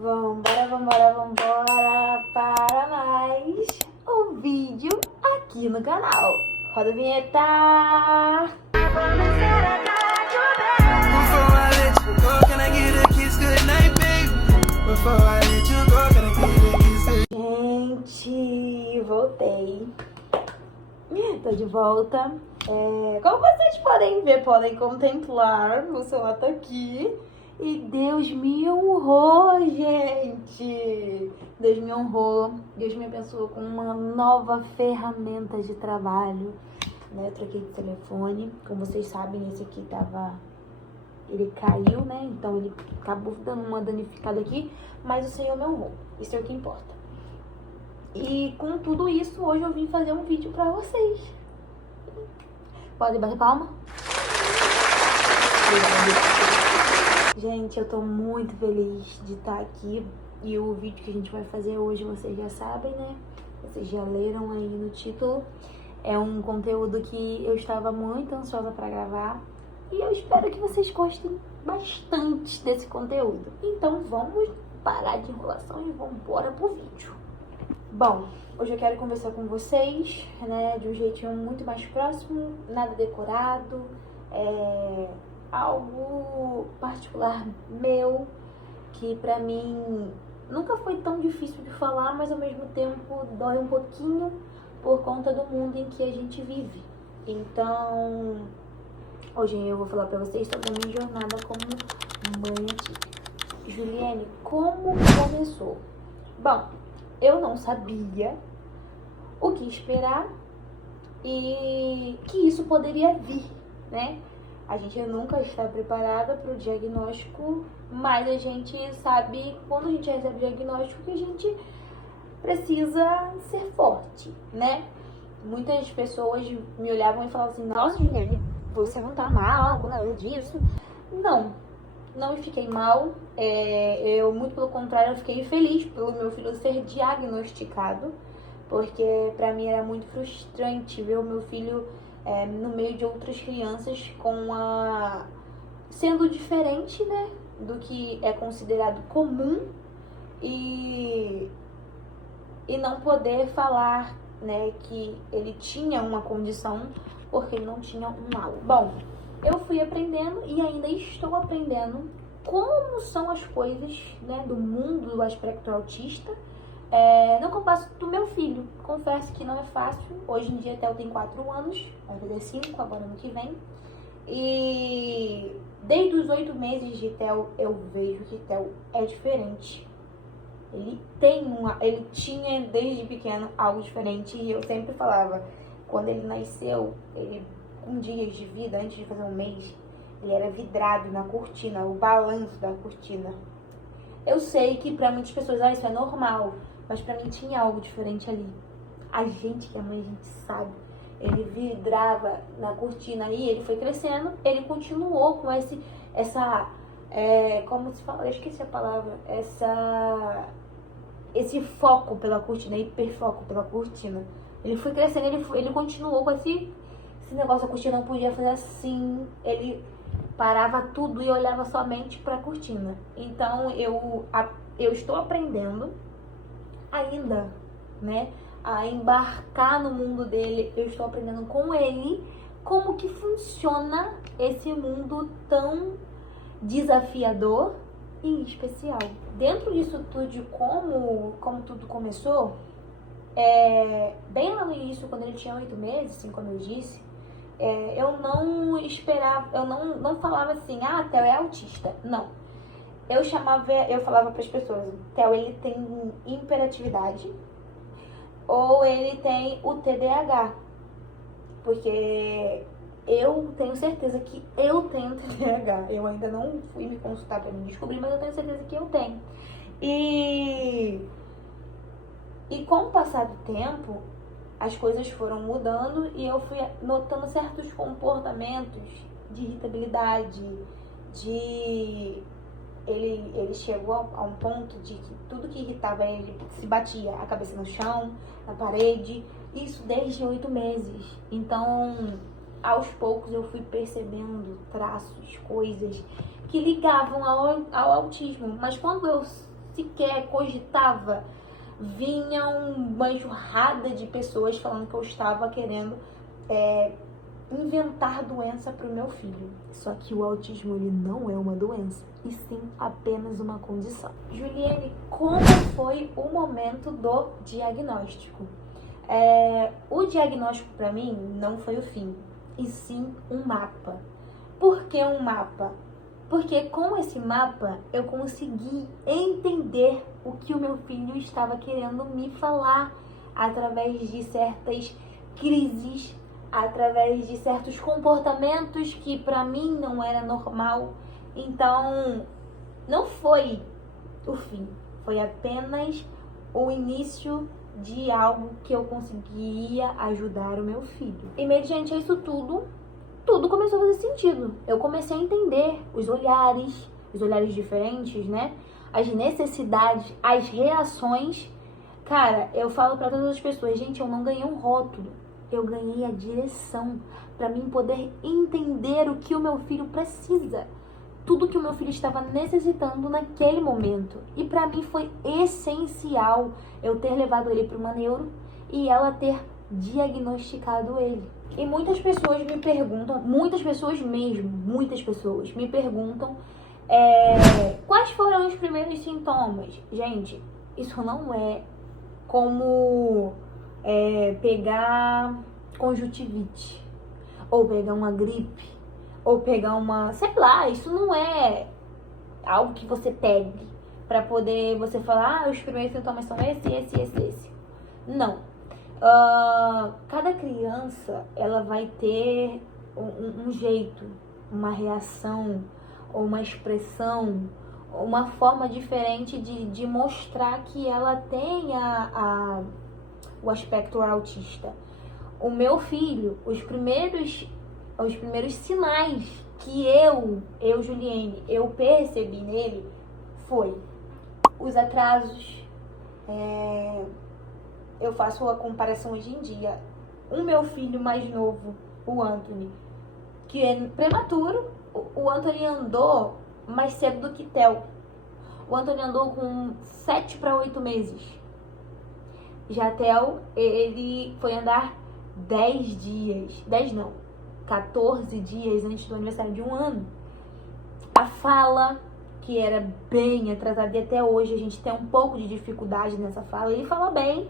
Vambora para mais um vídeo aqui no canal. Roda a vinheta! Gente, voltei. Tô de volta. Como vocês podem ver, podem contemplar, meu celular tá aqui. E Deus me honrou, gente. Deus me honrou. Deus me abençoou com uma nova ferramenta de trabalho. Eu troquei de telefone. Como vocês sabem, esse aqui ele caiu, né? Então ele acabou dando uma danificada aqui. Mas o Senhor me honrou. Isso é o que importa. E com tudo isso, hoje eu vim fazer um vídeo pra vocês. Podem bater palma? Gente, eu tô muito feliz de estar aqui. E o vídeo que a gente vai fazer hoje, vocês já sabem, né? Vocês já leram aí no título. É um conteúdo que eu estava muito ansiosa pra gravar. E eu espero que vocês gostem bastante desse conteúdo. Então vamos parar de enrolação e vamos embora pro vídeo. Bom, hoje eu quero conversar com vocês, né, de um jeitinho muito mais próximo, nada decorado, algo particular meu, que pra mim nunca foi tão difícil de falar, mas ao mesmo tempo dói um pouquinho por conta do mundo em que a gente vive. Então, hoje eu vou falar pra vocês sobre a minha jornada como mãe aqui. Juliane, como começou? Bom, eu não sabia o que esperar e que isso poderia vir, né? A gente nunca está preparada para o diagnóstico, mas a gente sabe, quando a gente recebe o diagnóstico, que a gente precisa ser forte, né? Muitas pessoas me olhavam e falavam assim: nossa, Juliane, você não tá mal, nada disso. Não me fiquei mal, eu muito pelo contrário, eu fiquei feliz pelo meu filho ser diagnosticado, porque pra mim era muito frustrante ver o meu filho no meio de outras crianças sendo diferente, né, do que é considerado comum e não poder falar, né, que ele tinha uma condição porque ele não tinha um mal. Bom, eu fui aprendendo e ainda estou aprendendo como são as coisas, né, do mundo do aspecto autista. No compasso do meu filho. Confesso que não é fácil. Hoje em dia, Theo tem 4 anos, vai fazer 5 agora no que vem. E desde os 8 meses de Theo, eu vejo que Theo é diferente. Ele tinha desde pequeno algo diferente e eu sempre falava, quando ele nasceu, com dias de vida, antes de fazer um mês, ele era vidrado na cortina, o balanço da cortina. Eu sei que pra muitas pessoas, isso é normal, mas pra mim tinha algo diferente ali. A gente que é mãe, a gente sabe. Ele vidrava na cortina e ele foi crescendo, ele continuou com como se fala, eu esqueci a palavra, esse foco pela cortina, hiperfoco pela cortina. Ele foi crescendo, ele continuou com esse negócio, a cortina não podia fazer assim, ele parava tudo e olhava somente para a cortina. Então eu estou aprendendo ainda, né, a embarcar no mundo dele. Eu estou aprendendo com ele como que funciona esse mundo tão desafiador e especial. Dentro disso tudo, de como tudo começou, bem lá no início, quando ele tinha 8 meses, assim como eu disse, eu não esperava, eu não falava assim, Theo é autista. Não. Eu falava para as pessoas, Theo, ele tem hiperatividade ou ele tem o TDAH. Porque eu tenho certeza que eu tenho TDAH. Eu ainda não fui me consultar para me descobrir, mas eu tenho certeza que eu tenho. E com o passar do tempo, as coisas foram mudando e eu fui notando certos comportamentos de irritabilidade, ele chegou a um ponto de que tudo que irritava ele se batia a cabeça no chão, na parede, isso desde 8 meses. Então, aos poucos eu fui percebendo traços, coisas que ligavam ao autismo, mas quando eu sequer cogitava, vinha uma enxurrada de pessoas falando que eu estava querendo inventar doença para o meu filho. Só que o autismo, ele não é uma doença, e sim apenas uma condição. Juliane, como foi o momento do diagnóstico? O diagnóstico para mim não foi o fim, e sim um mapa. Por que um mapa? Porque com esse mapa eu consegui entender o que o meu filho estava querendo me falar através de certas crises, através de certos comportamentos que para mim não era normal. Então, não foi o fim, foi apenas o início de algo que eu conseguia ajudar o meu filho. E mediante isso tudo começou a fazer sentido. Eu comecei a entender os olhares diferentes, né? As necessidades, as reações. Cara, eu falo pra todas as pessoas, gente, eu não ganhei um rótulo, eu ganhei a direção pra mim poder entender o que o meu filho precisa. Tudo que o meu filho estava necessitando naquele momento. E pra mim foi essencial eu ter levado ele para uma neuro e ela ter diagnosticado ele. E muitas pessoas me perguntam, muitas pessoas me perguntam quais foram os primeiros sintomas. Gente, isso não é como pegar conjuntivite, ou pegar uma gripe, ou pegar uma, sei lá, isso não é algo que você pegue pra poder você falar, os primeiros sintomas são esse. Não. Cada criança, ela vai ter um jeito, uma reação, ou uma expressão, uma forma diferente de mostrar que ela tem o aspecto autista. O meu filho, os primeiros sinais que eu, Juliane, eu percebi nele foi os atrasos. Eu faço a comparação hoje em dia. O meu filho mais novo, o Anthony, que é prematuro, o Anthony andou mais cedo do que Theo. O Anthony andou com 7 para 8 meses. Já Theo, ele foi andar 14 dias antes do aniversário de 1 ano. A fala, que era bem atrasada, e até hoje a gente tem um pouco de dificuldade nessa fala. Ele fala bem,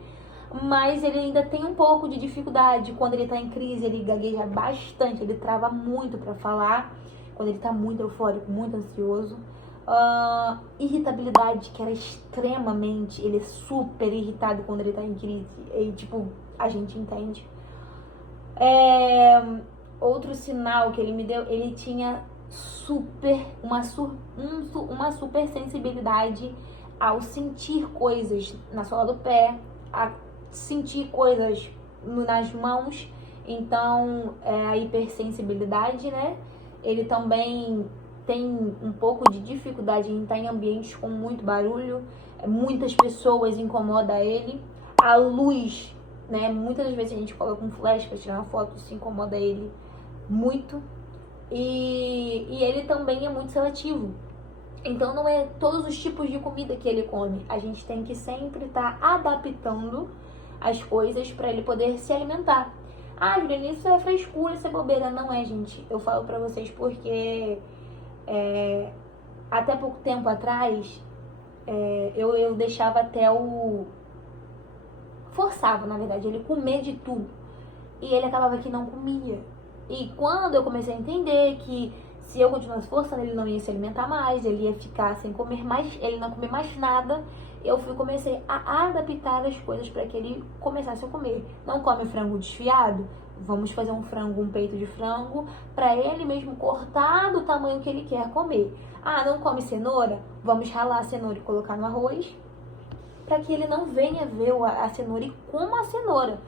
mas ele ainda tem um pouco de dificuldade. Quando ele tá em crise, ele gagueja bastante, ele trava muito pra falar, quando ele tá muito eufórico, muito ansioso. Irritabilidade, que era extremamente, ele é super irritado quando ele tá em crise, e a gente entende. Outro sinal que ele me deu, ele tinha uma super sensibilidade ao sentir coisas na sola do pé, a sentir coisas nas mãos. Então, a hipersensibilidade, né? Ele também tem um pouco de dificuldade em estar em ambientes com muito barulho, muitas pessoas incomoda ele. A luz, né? Muitas das vezes a gente coloca um flash para tirar uma foto, isso incomoda ele muito. E ele também é muito seletivo. Então não é todos os tipos de comida que ele come. A gente tem que sempre estar adaptando as coisas para ele poder se alimentar. Juliane, isso é frescura, isso é bobeira. Não é, gente. Eu falo pra vocês porque até pouco tempo atrás eu deixava até forçava, na verdade, ele comer de tudo. E ele acabava que não comia. E quando eu comecei a entender que se eu continuasse forçando, ele não ia se alimentar mais, ele ia ficar sem comer mais, ele não comer mais nada, comecei a adaptar as coisas para que ele começasse a comer. Não come frango desfiado? Vamos fazer um peito de frango, para ele mesmo cortar do tamanho que ele quer comer. Não come cenoura? Vamos ralar a cenoura e colocar no arroz, para que ele não venha ver a cenoura e coma a cenoura.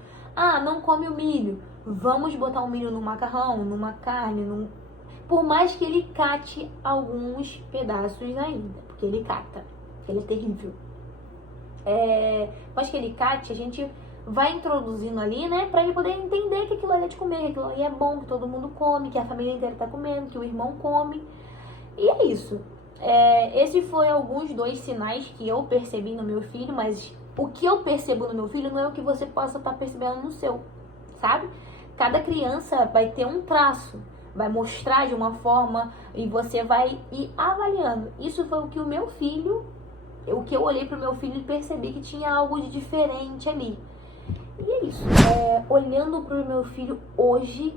Não come o milho? Vamos botar o milho no macarrão, numa carne, por mais que ele cate alguns pedaços ainda, porque ele cata, ele é terrível. Mas que ele cate, a gente vai introduzindo ali, né, pra ele poder entender que aquilo ali é de comer, que aquilo ali é bom, que todo mundo come, que a família inteira tá comendo, que o irmão come. E é isso. Esse foi alguns 2 sinais que eu percebi no meu filho, mas o que eu percebo no meu filho não é o que você possa estar percebendo no seu, sabe? Cada criança vai ter um traço, vai mostrar de uma forma e você vai ir avaliando. Isso foi o que o que eu olhei pro meu filho e percebi que tinha algo de diferente ali. E é isso. Olhando pro meu filho hoje,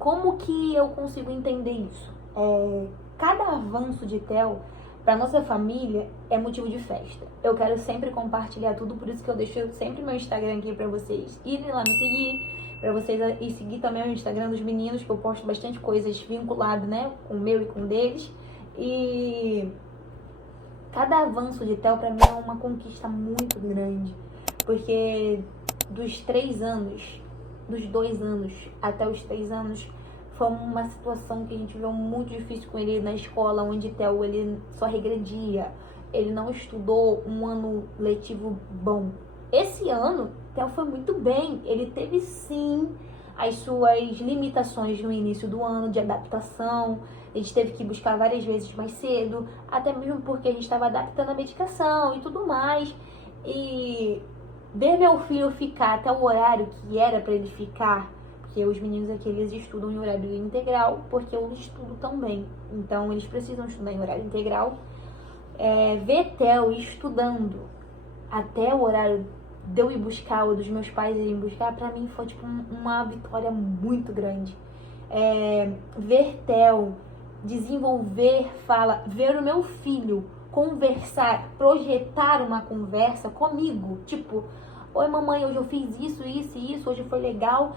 como que eu consigo entender isso? Cada avanço de Theo para nossa família é motivo de festa. Eu quero sempre compartilhar tudo, por isso que eu deixo sempre meu Instagram aqui para vocês irem lá me seguir, para vocês e seguir também o Instagram dos meninos, que eu posto bastante coisas vinculadas, né, com o meu e com o deles. E cada avanço de Theo para mim é uma conquista muito grande, porque dos 2 anos até os 3 anos, foi uma situação que a gente viu muito difícil com ele na escola, onde Theo ele só regredia, ele não estudou um ano letivo bom. Esse ano, Theo foi muito bem, ele teve sim as suas limitações no início do ano de adaptação, a gente teve que buscar várias vezes mais cedo, até mesmo porque a gente estava adaptando a medicação e tudo mais, e ver meu filho ficar até o horário que era para ele ficar, porque os meninos aqui eles estudam em horário integral, porque eu estudo também, então eles precisam estudar em horário integral. Ver Theo estudando até o horário de eu ir buscar ou dos meus pais irem buscar, pra mim foi tipo uma vitória muito grande. Ver Theo desenvolver fala, ver o meu filho conversar, projetar uma conversa comigo, tipo, oi mamãe, hoje eu fiz isso, isso e isso, hoje foi legal,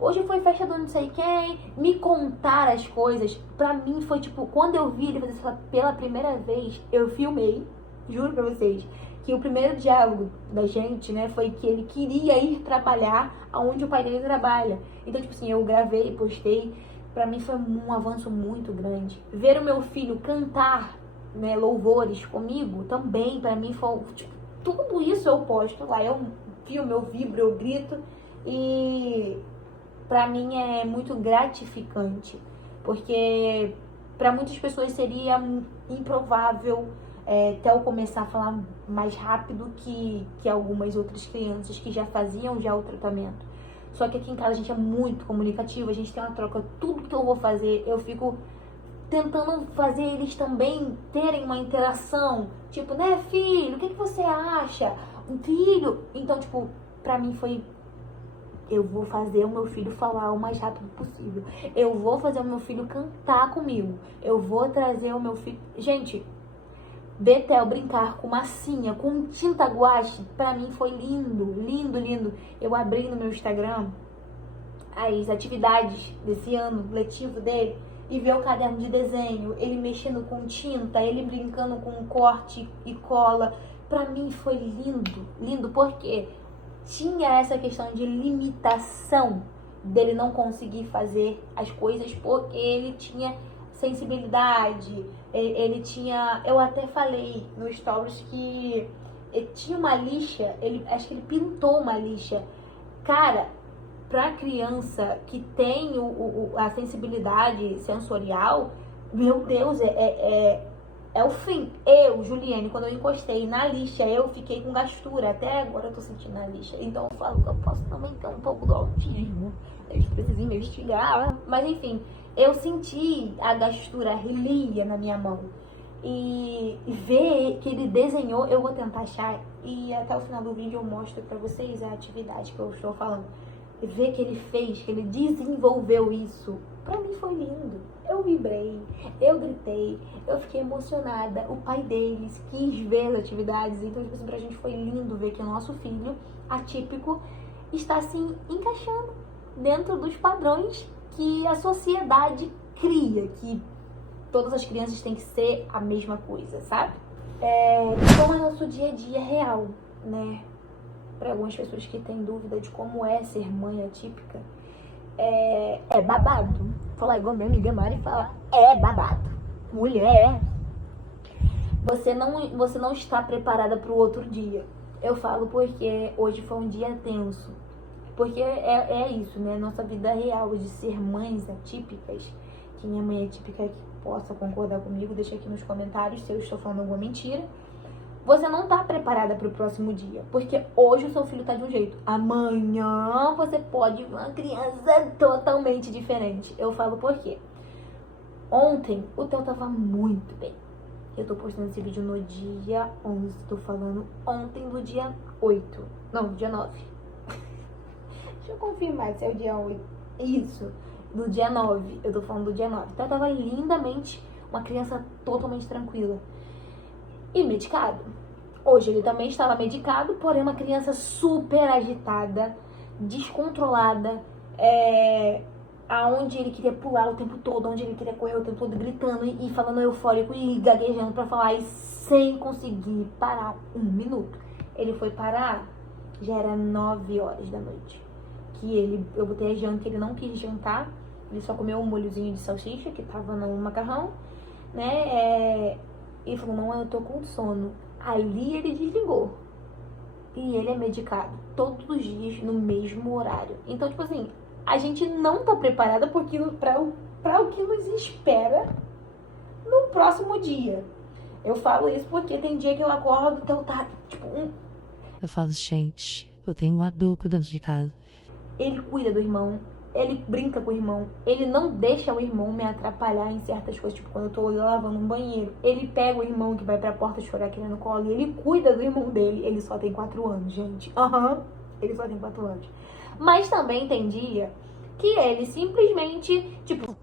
hoje foi festa do não sei quem, me contar as coisas, pra mim foi tipo, quando eu vi ele fazer isso pela primeira vez, eu filmei, juro pra vocês, que o primeiro diálogo da gente, né, foi que ele queria ir trabalhar aonde o pai dele trabalha, então tipo assim, eu gravei e postei, pra mim foi um avanço muito grande. Ver o meu filho cantar, né, louvores comigo, também pra mim foi, tipo, tudo isso eu posto lá, eu filmo, eu vibro, eu grito, e pra mim é muito gratificante, porque pra muitas pessoas seria improvável Theo começar a falar mais rápido que algumas outras crianças que já faziam o tratamento. Só que aqui em casa a gente é muito comunicativo, a gente tem uma troca, tudo que eu vou fazer, eu fico tentando fazer eles também terem uma interação, tipo, né, filho, o que você acha? Filho, então, tipo, pra mim foi, eu vou fazer o meu filho falar o mais rápido possível, eu vou fazer o meu filho cantar comigo, eu vou trazer o meu filho, gente, ver Theo brincar com massinha, com tinta guache, pra mim foi lindo, lindo, lindo. Eu abri no meu Instagram as atividades desse ano letivo dele e ver o caderno de desenho, ele mexendo com tinta, ele brincando com corte e cola. Pra mim foi lindo, lindo, porque tinha essa questão de limitação dele não conseguir fazer as coisas porque ele tinha sensibilidade, ele tinha, eu até falei no stories que ele tinha uma lixa, acho que ele pintou uma lixa. Cara, pra criança que tem a sensibilidade sensorial, meu Deus, é o fim. Eu, Juliane, quando eu encostei na lixa, eu fiquei com gastura. Até agora eu tô sentindo a lixa. Então eu falo que eu posso também ter um pouco do autismo. Eles precisam investigar. Mas enfim, eu senti a gastura lia na minha mão. E ver que ele desenhou, eu vou tentar achar. E até o final do vídeo eu mostro pra vocês a atividade que eu estou falando. Ver que ele fez, que ele desenvolveu isso, pra mim foi lindo. Eu vibrei, eu gritei, eu fiquei emocionada. O pai deles quis ver as atividades, então tipo assim, pra gente foi lindo ver que o nosso filho atípico está assim encaixando dentro dos padrões que a sociedade cria, que todas as crianças têm que ser a mesma coisa, sabe? Como é nosso dia a dia real, né? Para algumas pessoas que têm dúvida de como é ser mãe atípica, é babado. Falar igual minha amiga Mari fala, é babado. Mulher, você não está preparada para o outro dia. Eu falo porque hoje foi um dia tenso. Porque é isso, né? Nossa vida real de ser mães atípicas. Que minha mãe é atípica possa concordar comigo, deixa aqui nos comentários se eu estou falando alguma mentira. Você não tá preparada para o próximo dia, porque hoje o seu filho tá de um jeito, amanhã você pode ver uma criança totalmente diferente. Eu falo por quê? Ontem o Theo tava muito bem. Eu tô postando esse vídeo no dia 11, tô falando ontem do dia 8. Não, do dia 9. Deixa eu confirmar se é o dia 8. Isso, do dia 9. Eu tô falando do dia 9. Então tava lindamente, uma criança totalmente tranquila. E medicado. Hoje ele também estava medicado, porém uma criança super agitada, descontrolada, aonde ele queria pular o tempo todo, onde ele queria correr o tempo todo, gritando e falando eufórico e gaguejando pra falar e sem conseguir parar um minuto. Ele foi parar, já era 9 horas da noite. Eu botei a janta, ele não quis jantar, ele só comeu um molhozinho de salsicha que tava no macarrão, né? E falou, não, eu tô com sono. Ali ele desligou. E ele é medicado todos os dias no mesmo horário. Então, tipo assim, a gente não tá preparada pra o que nos espera no próximo dia. Eu falo isso porque tem dia que eu acordo, então tá, tipo, Eu falo, gente, eu tenho um adulto dentro de casa. Ele cuida do irmão, ele brinca com o irmão, ele não deixa o irmão me atrapalhar em certas coisas, tipo quando eu tô lavando um banheiro, ele pega o irmão que vai pra porta chorar querendo colo e ele cuida do irmão dele. Ele só tem 4 anos, gente. Ele só tem 4 anos. Mas também tem dia que ele simplesmente, tipo...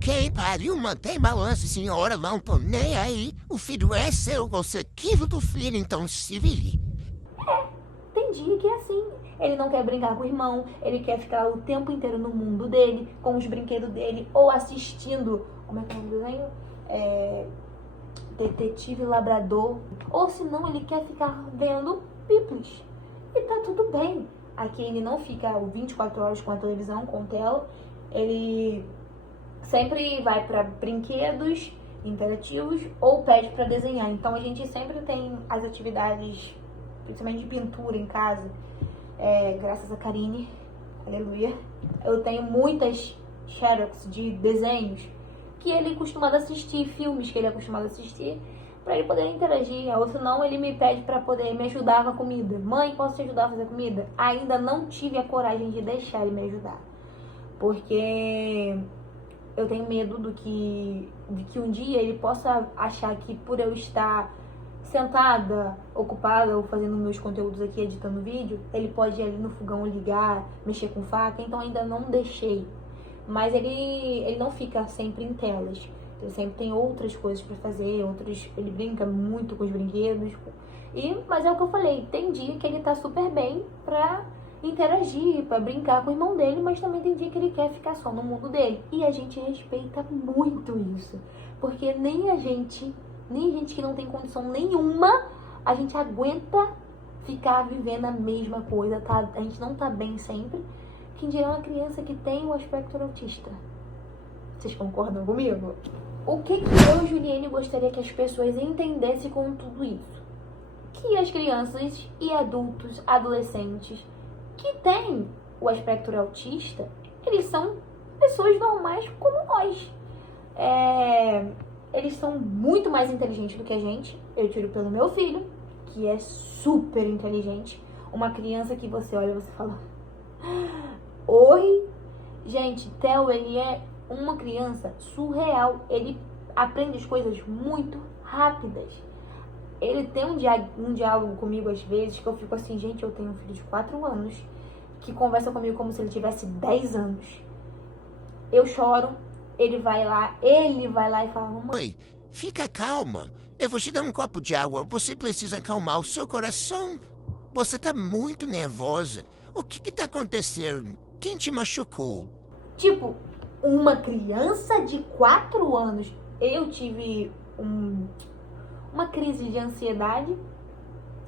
Quem pariu mantém balanço, senhora, não tô nem aí. O filho é seu, você quis do filho, então se vire. Tem dia que é assim. Ele não quer brincar com o irmão, ele quer ficar o tempo inteiro no mundo dele, com os brinquedos dele, ou assistindo, como é que é o desenho? Detetive Labrador. Ou senão ele quer ficar vendo Piplis. E tá tudo bem. Aqui ele não fica 24 horas com a televisão, com tela. Ele sempre vai pra brinquedos interativos ou pede pra desenhar. Então a gente sempre tem as atividades, principalmente de pintura em casa. Graças a Karine, aleluia, eu tenho muitas xerox de desenhos que ele é acostumado a assistir, filmes que ele é acostumado a assistir, pra ele poder interagir. Ou senão ele me pede pra poder me ajudar com a comida. Mãe, posso te ajudar a fazer comida? Ainda não tive a coragem de deixar ele me ajudar, porque eu tenho medo de que um dia ele possa achar que por eu estar sentada, ocupada ou fazendo meus conteúdos aqui, editando vídeo, ele pode ir ali no fogão ligar, mexer com faca. Então ainda não deixei. Mas ele não fica sempre em telas. Ele sempre tem outras coisas pra fazer, ele brinca muito com os brinquedos. Mas é o que eu falei, tem dia que ele tá super bem pra interagir, pra brincar com o irmão dele, mas também tem dia que ele quer ficar só no mundo dele. E a gente respeita muito isso. Porque nem a gente que não tem condição nenhuma, a gente aguenta ficar vivendo a mesma coisa, tá? A gente não tá bem sempre. Quem dirá uma criança que tem o aspecto autista? Vocês concordam comigo? O que eu, Juliane, gostaria que as pessoas entendessem com tudo isso? Que as crianças e adultos, adolescentes que têm o aspecto autista, eles são pessoas normais como nós. Eles são muito mais inteligentes do que a gente. Eu tiro pelo meu filho, que é super inteligente. Uma criança que você olha e você fala... Oi? Gente, Theo, ele é uma criança surreal. Ele aprende as coisas muito rápidas. Ele tem um diálogo comigo às vezes que eu fico assim, gente, eu tenho um filho de 4 anos que conversa comigo como se ele tivesse 10 anos. Eu choro. Ele vai lá e fala... Mãe, fica calma. Eu vou te dar um copo de água. Você precisa acalmar o seu coração. Você tá muito nervosa. O que tá acontecendo? Quem te machucou? Tipo, uma criança de 4 anos. Eu tive uma crise de ansiedade,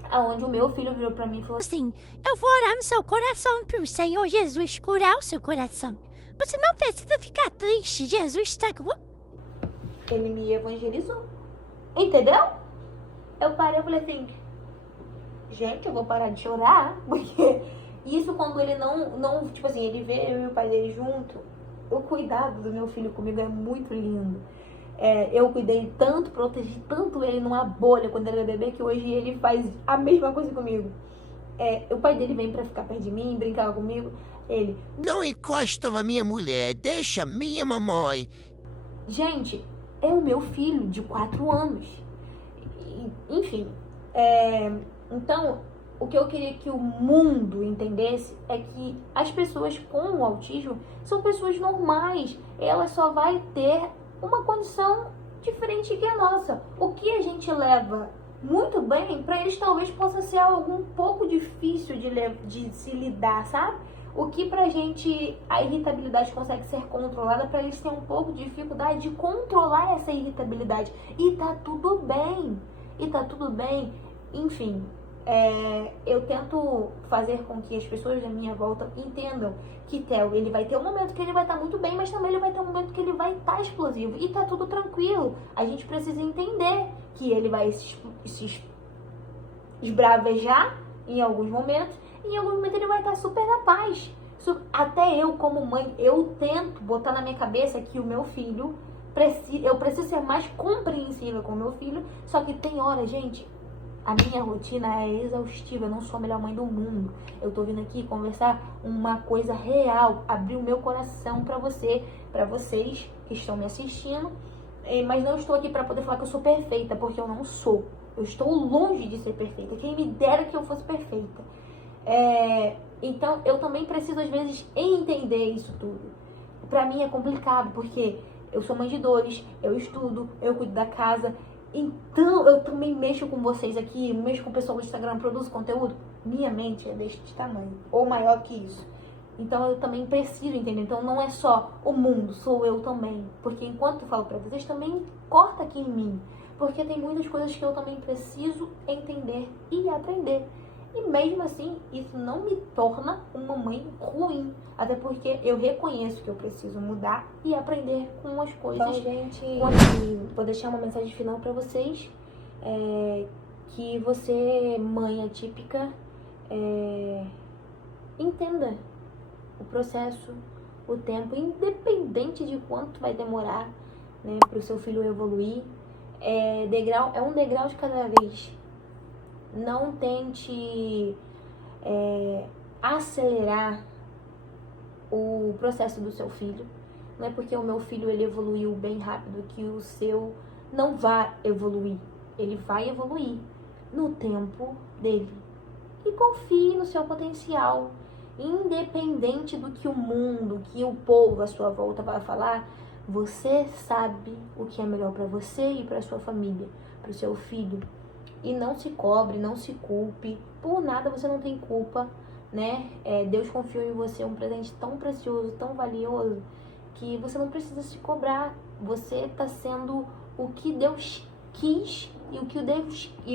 aonde o meu filho virou pra mim e falou assim, eu vou orar no seu coração pro Senhor Jesus curar o seu coração. Você não precisa ficar triste, Jesus está com... Ele me evangelizou. Entendeu? Eu parei e falei assim, gente, eu vou parar de chorar, porque isso quando ele não tipo assim, ele vê eu e o pai dele junto, o cuidado do meu filho comigo é muito lindo. Eu cuidei tanto, protegi tanto ele numa bolha quando ele era bebê, que hoje ele faz a mesma coisa comigo. O pai dele vem pra ficar perto de mim, brincar comigo. Ele, Não encosta na minha mulher, deixa minha mamãe. gente, é o meu filho de 4 anos. Enfim, então, o que eu queria que o mundo entendesse é que as pessoas com o autismo são pessoas normais. Elas só vai ter uma condição diferente que a nossa. O que a gente leva muito bem, para eles talvez possa ser algo um pouco difícil de se lidar, sabe? O que pra gente a irritabilidade consegue ser controlada, pra eles têm um pouco de dificuldade de controlar essa irritabilidade. E tá tudo bem. Enfim, eu tento fazer com que as pessoas da minha volta entendam que Theo, ele vai ter um momento que ele vai estar muito bem, mas também ele vai ter um momento que ele vai estar explosivo. E tá tudo tranquilo. A gente precisa entender que ele vai se esbravejar em alguns momentos, e em algum momento ele vai estar super na paz. Até eu, como mãe, eu tento botar na minha cabeça que o meu filho, eu preciso ser mais compreensiva com o meu filho, só que tem hora, gente, a minha rotina é exaustiva, eu não sou a melhor mãe do mundo. Eu tô vindo aqui conversar uma coisa real, abrir o meu coração pra vocês que estão me assistindo, mas não estou aqui pra poder falar que eu sou perfeita, porque eu não sou. Eu estou longe de ser perfeita. Quem me dera que eu fosse perfeita. Então, eu também preciso, às vezes, entender isso tudo. Pra mim é complicado, porque eu sou mãe de 2, eu estudo, eu cuido da casa. Então, eu também mexo com vocês aqui, mexo com o pessoal do Instagram, produzo conteúdo. Minha mente é deste tamanho, ou maior que isso. Então, eu também preciso entender. Então, não é só o mundo, sou eu também. Porque enquanto eu falo pra vocês, também corta aqui em mim. Porque tem muitas coisas que eu também preciso entender e aprender. E mesmo assim, isso não me torna uma mãe ruim. Até porque eu reconheço que eu preciso mudar e aprender com as coisas. Então, gente, vou deixar uma mensagem final pra vocês. Que você, mãe atípica, entenda o processo, o tempo, independente de quanto vai demorar, né, pro seu filho evoluir. É um degrau de cada vez. Não tente acelerar o processo do seu filho. Não é porque o meu filho ele evoluiu bem rápido que o seu não vai evoluir. Ele vai evoluir no tempo dele. E confie no seu potencial. Independente do que o mundo, que o povo à sua volta vai falar, você sabe o que é melhor para você e para sua família, para o seu filho. E não se cobre, não se culpe. Por nada você não tem culpa, né? Deus confiou em você um presente tão precioso, tão valioso, que você não precisa se cobrar. Você está sendo o que Deus quis e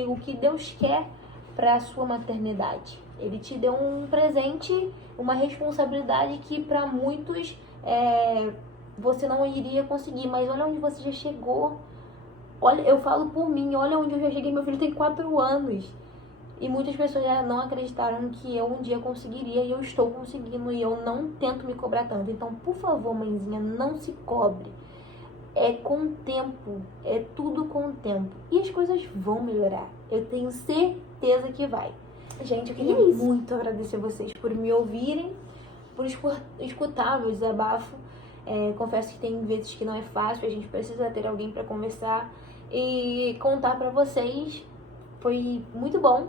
o que Deus quer para a sua maternidade. Ele te deu um presente, uma responsabilidade que para muitos você não iria conseguir. Mas olha onde você já chegou. Olha, eu falo por mim, olha onde eu já cheguei. Meu filho tem 4 anos. E muitas pessoas já não acreditaram que eu um dia conseguiria. E eu estou conseguindo. E eu não tento me cobrar tanto. Então, por favor, mãezinha, não se cobre. É com o tempo. É tudo com o tempo. E as coisas vão melhorar. Eu tenho certeza que vai. Gente, eu queria muito agradecer vocês por me ouvirem, por escutar meu desabafo. Confesso que tem vezes que não é fácil. A gente precisa ter alguém para conversar e contar para vocês. Foi muito bom,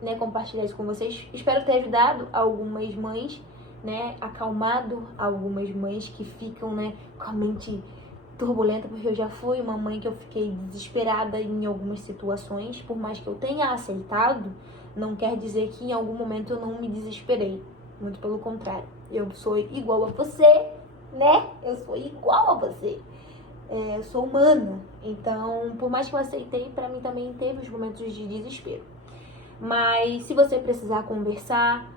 né, compartilhar isso com vocês. Espero ter ajudado algumas mães, né, acalmado algumas mães que ficam, né, com a mente turbulenta, porque eu já fui uma mãe que eu fiquei desesperada em algumas situações. Por mais que eu tenha aceitado, não quer dizer que em algum momento eu não me desesperei. Muito pelo contrário. Eu sou igual a você, né? Eu sou igual a você. Eu sou humana. Então, por mais que eu aceitei, pra mim também teve os momentos de desespero. Mas se você precisar conversar,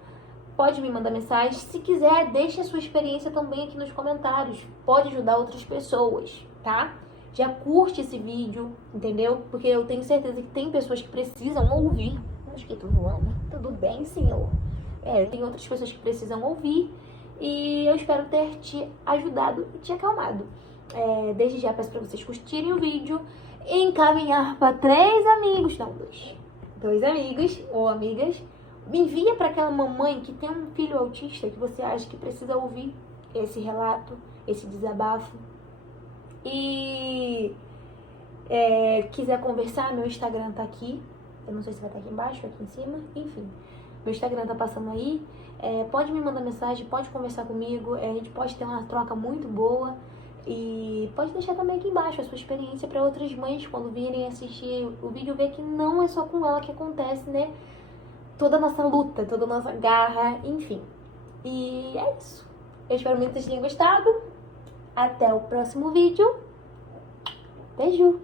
pode me mandar mensagem. Se quiser, deixe a sua experiência também aqui nos comentários. Pode ajudar outras pessoas, tá? Já curte esse vídeo, entendeu? Porque eu tenho certeza que tem pessoas que precisam ouvir. Acho que tô voando. Tudo bem, senhor? Tem outras pessoas que precisam ouvir. E eu espero ter te ajudado e te acalmado. Desde já peço para vocês curtirem o vídeo, encaminhar para 3 amigos, não, 2 amigos ou amigas. Me envia para aquela mamãe que tem um filho autista que você acha que precisa ouvir esse relato, esse desabafo. E quiser conversar, meu Instagram tá aqui. Eu não sei se vai estar aqui embaixo, aqui em cima, enfim. Meu Instagram tá passando aí. Pode me mandar mensagem, pode conversar comigo. A gente pode ter uma troca muito boa. E pode deixar também aqui embaixo a sua experiência para outras mães, quando virem assistir o vídeo, ver que não é só com ela que acontece, né? Toda a nossa luta, toda a nossa garra, enfim. E é isso. Eu espero muito que vocês tenham gostado. Até o próximo vídeo. Beijo!